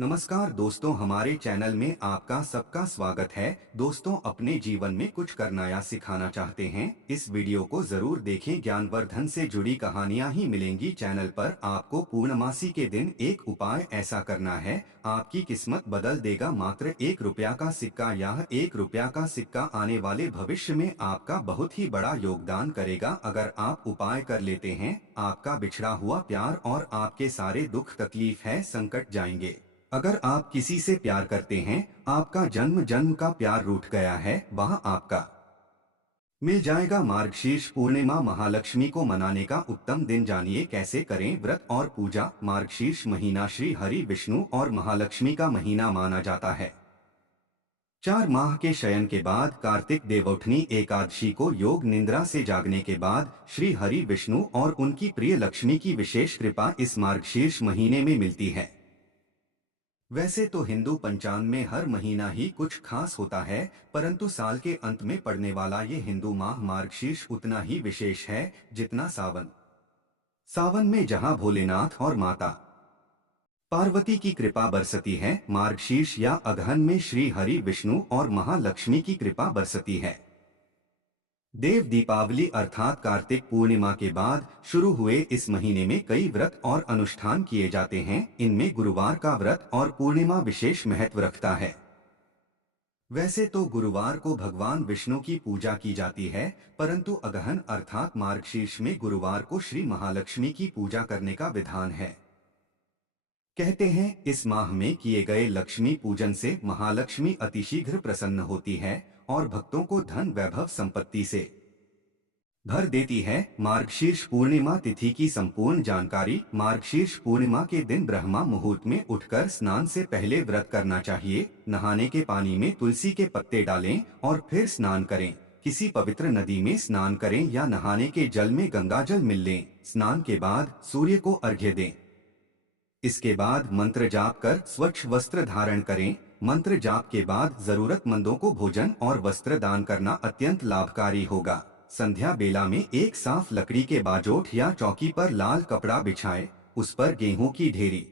नमस्कार दोस्तों, हमारे चैनल में आपका सबका स्वागत है। दोस्तों, अपने जीवन में कुछ करना या सिखाना चाहते हैं, इस वीडियो को जरूर देखें। ज्ञानवर्धन से जुड़ी कहानियां ही मिलेंगी चैनल पर। आपको पूर्णमासी के दिन एक उपाय ऐसा करना है, आपकी किस्मत बदल देगा। मात्र 1 रुपया का सिक्का। यह 1 रुपया का सिक्का आने वाले भविष्य में आपका बहुत ही बड़ा योगदान करेगा। अगर आप उपाय कर लेते हैं, आपका बिछड़ा हुआ प्यार और आपके सारे दुख तकलीफ है संकट जाएंगे। अगर आप किसी से प्यार करते हैं, आपका जन्म जन्म का प्यार रूठ गया है, वह आपका मिल जाएगा। मार्गशीर्ष पूर्णिमा महालक्ष्मी को मनाने का उत्तम दिन। जानिए कैसे करें व्रत और पूजा। मार्गशीर्ष महीना श्री हरि विष्णु और महालक्ष्मी का महीना माना जाता है। 4 माह के शयन के बाद कार्तिक देवउठनी एकादशी को योग निद्रा से जागने के बाद श्री हरि विष्णु और उनकी प्रिय लक्ष्मी की विशेष कृपा इस मार्गशीर्ष महीने में मिलती है। वैसे तो हिंदू पंचांग में हर महीना ही कुछ खास होता है, परंतु साल के अंत में पड़ने वाला ये हिंदू माह मार्गशीर्ष उतना ही विशेष है जितना सावन। सावन में जहां भोलेनाथ और माता पार्वती की कृपा बरसती है, मार्गशीर्ष या अगहन में श्री हरि विष्णु और महालक्ष्मी की कृपा बरसती है। देव दीपावली अर्थात कार्तिक पूर्णिमा के बाद शुरू हुए इस महीने में कई व्रत और अनुष्ठान किए जाते हैं। इनमें गुरुवार का व्रत और पूर्णिमा विशेष महत्व रखता है। वैसे तो गुरुवार को भगवान विष्णु की पूजा की जाती है, परंतु अगहन अर्थात मार्गशीर्ष में गुरुवार को श्री महालक्ष्मी की पूजा करने का विधान है। कहते हैं इस माह में किए गए लक्ष्मी पूजन से महालक्ष्मी अतिशीघ्र प्रसन्न होती है और भक्तों को धन वैभव संपत्ति से भर देती है। मार्गशीर्ष पूर्णिमा तिथि की संपूर्ण जानकारी। मार्गशीर्ष पूर्णिमा के दिन ब्रह्मा मुहूर्त में उठकर स्नान से पहले व्रत करना चाहिए। नहाने के पानी में तुलसी के पत्ते डालें और फिर स्नान करें। किसी पवित्र नदी में स्नान करें या नहाने के जल में गंगा जल मिल लें। स्नान के बाद सूर्य को अर्घ्य दें। इसके बाद मंत्र जाप कर स्वच्छ वस्त्र धारण करें। मंत्र जाप के बाद जरूरतमंदों को भोजन और वस्त्र दान करना अत्यंत लाभकारी होगा। संध्या बेला में एक साफ लकड़ी के बाजोठ या चौकी पर लाल कपड़ा बिछाएं, उस पर गेहूं की ढेरी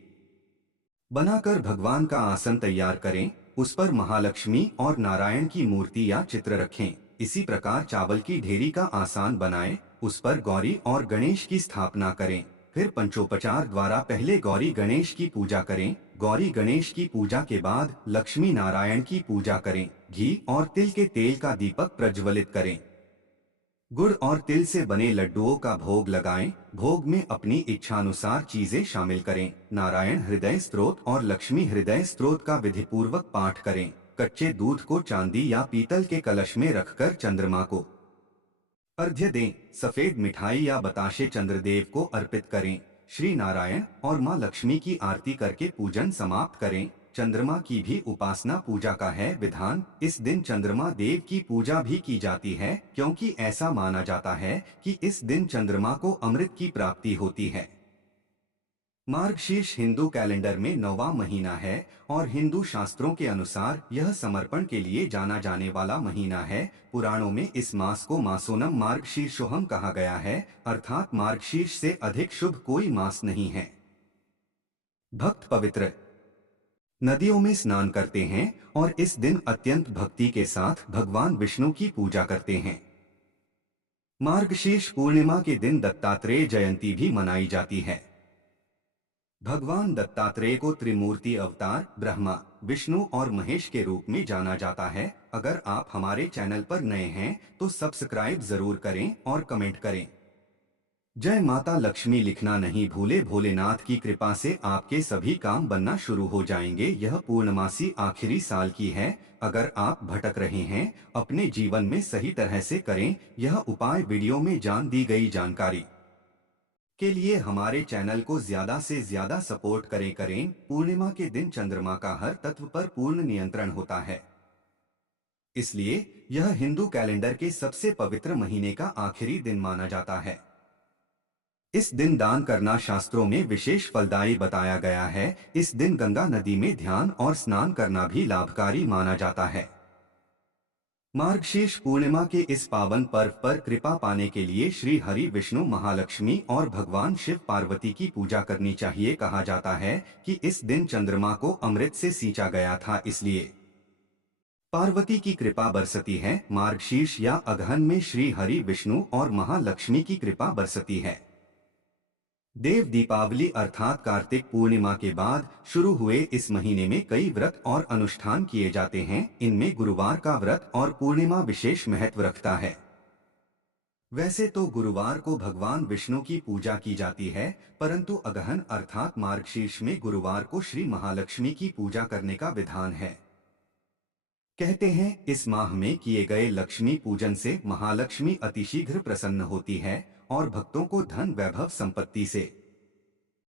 बनाकर भगवान का आसन तैयार करें। उस पर महालक्ष्मी और नारायण की मूर्ति या चित्र रखें। इसी प्रकार चावल की ढेरी का आसान बनाएं, उस पर गौरी और गणेश की स्थापना करें। फिर पंचोपचार द्वारा पहले गौरी गणेश की पूजा करें। गौरी गणेश की पूजा के बाद लक्ष्मी नारायण की पूजा करें। घी और तिल के तेल का दीपक प्रज्वलित करें। गुड़ और तिल से बने लड्डुओं का भोग लगाएं। भोग में अपनी इच्छानुसार चीजें शामिल करें। नारायण हृदय स्तोत्र और लक्ष्मी हृदय स्तोत्र का विधिपूर्वक पाठ करें। कच्चे दूध को चांदी या पीतल के कलश में रखकर चंद्रमा को अर्घ्य दें। सफेद मिठाई या बताशे चंद्रदेव को अर्पित करें। श्री नारायण और मां लक्ष्मी की आरती करके पूजन समाप्त करें। चंद्रमा की भी उपासना पूजा का है विधान। इस दिन चंद्रमा देव की पूजा भी की जाती है, क्योंकि ऐसा माना जाता है कि इस दिन चंद्रमा को अमृत की प्राप्ति होती है। मार्गशीर्ष हिंदू कैलेंडर में 9वां महीना है और हिंदू शास्त्रों के अनुसार यह समर्पण के लिए जाना जाने वाला महीना है। पुराणों में इस मास को मासोनम मार्गशीर्षोहम कहा गया है, अर्थात मार्गशीर्ष से अधिक शुभ कोई मास नहीं है। भक्त पवित्र नदियों में स्नान करते हैं और इस दिन अत्यंत भक्ति के साथ भगवान विष्णु की पूजा करते हैं। मार्गशीर्ष पूर्णिमा के दिन दत्तात्रेय जयंती भी मनाई जाती है। भगवान दत्तात्रेय को त्रिमूर्ति अवतार ब्रह्मा, विष्णु और महेश के रूप में जाना जाता है। अगर आप हमारे चैनल पर नए हैं तो सब्सक्राइब जरूर करें और कमेंट करें। जय माता लक्ष्मी लिखना नहीं भूले। भोलेनाथ की कृपा से आपके सभी काम बनना शुरू हो जाएंगे। यह पूर्णमासी आखिरी साल की है। अगर आप भटक रहे हैं, अपने जीवन में सही तरह से करें। यह उपाय वीडियो में जान दी गई जानकारी के लिए हमारे चैनल को ज्यादा से ज्यादा सपोर्ट करें। पूर्णिमा के दिन चंद्रमा का हर तत्व पर पूर्ण नियंत्रण होता है, इसलिए यह हिंदू कैलेंडर के सबसे पवित्र महीने का आखिरी दिन माना जाता है। इस दिन दान करना शास्त्रों में विशेष फलदायी बताया गया है। इस दिन गंगा नदी में ध्यान और स्नान करना भी लाभकारी माना जाता है। मार्गशीर्ष पूर्णिमा के इस पावन पर्व पर कृपा पाने के लिए श्री हरि विष्णु महालक्ष्मी और भगवान शिव पार्वती की पूजा करनी चाहिए। कहा जाता है कि इस दिन चंद्रमा को अमृत से सींचा गया था, इसलिए पार्वती की कृपा बरसती है। मार्गशीर्ष या अगहन में श्री हरि विष्णु और महालक्ष्मी की कृपा बरसती है। देव दीपावली अर्थात कार्तिक पूर्णिमा के बाद शुरू हुए इस महीने में कई व्रत और अनुष्ठान किए जाते हैं। इनमें गुरुवार का व्रत और पूर्णिमा विशेष महत्व रखता है। वैसे तो गुरुवार को भगवान विष्णु की पूजा की जाती है, परंतु अगहन अर्थात मार्गशीर्ष में गुरुवार को श्री महालक्ष्मी की पूजा करने का विधान है। कहते हैं इस माह में किए गए लक्ष्मी पूजन से महालक्ष्मी अतिशीघ्र प्रसन्न होती है और भक्तों को धन वैभव संपत्ति से